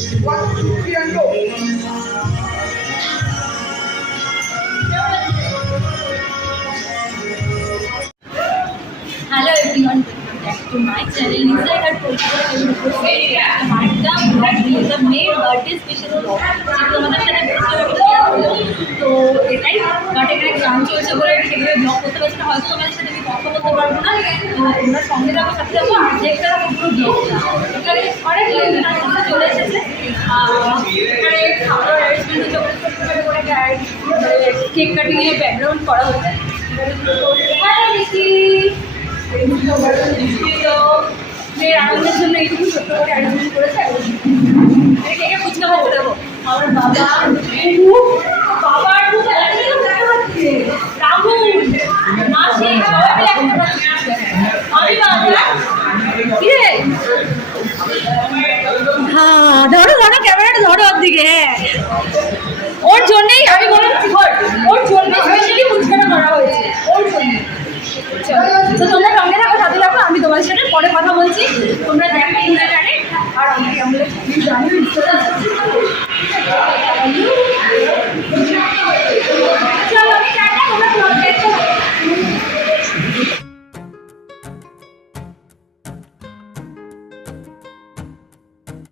1, 2, 3 and go. Hello everyone, welcome back to my channel. Lisa had the May birthday special vlog. তোমাদের সাথে তো এটাই but এখানে গান চলছে বলে সেগুলো ব্লগ করতে পারছি না, হয়তো তোমাদের সাথে আমি কথা বলতে পারবো না। তো তোমরা সঙ্গে থাকো, সাথে থাকো আর দেখতে থাকো পুরো ব্লগটা। এখানে অনেক লোকজন চলে এসেছে, এখানে খাবার অ্যারেঞ্জমেন্ট হচ্ছে, করে কেক কাটিংয়ে ব্যাকগ্রাউন্ড করা হচ্ছে। হ্যাঁ দেখি তো মেয়ের আনন্দের জন্য এইটুকু ছোট্ট করে অ্যারেঞ্জমেন্ট করেছে। কেকে ফুচকা খাচ্ছে দেবো আমার বাবা বাবা রাহুল মাসি সবাই আমি বাবা কিরে হ্যাঁ ধরো ধরো ক্যামেরাটা ধরো ওর দিকে। হ্যাঁ ওর জন্যেই আমি বললাম ওর জন্য স্পেশালি ফুচকাটা করা হয়েছে ওর জন্য। তো তোমরা সঙ্গে থাকো, সাথে থাকো, আমি তোমাদের সাথে পরে কথা বলছি। তোমরা দেখো ইন্টারনেটে আর আমি আমাদের জানি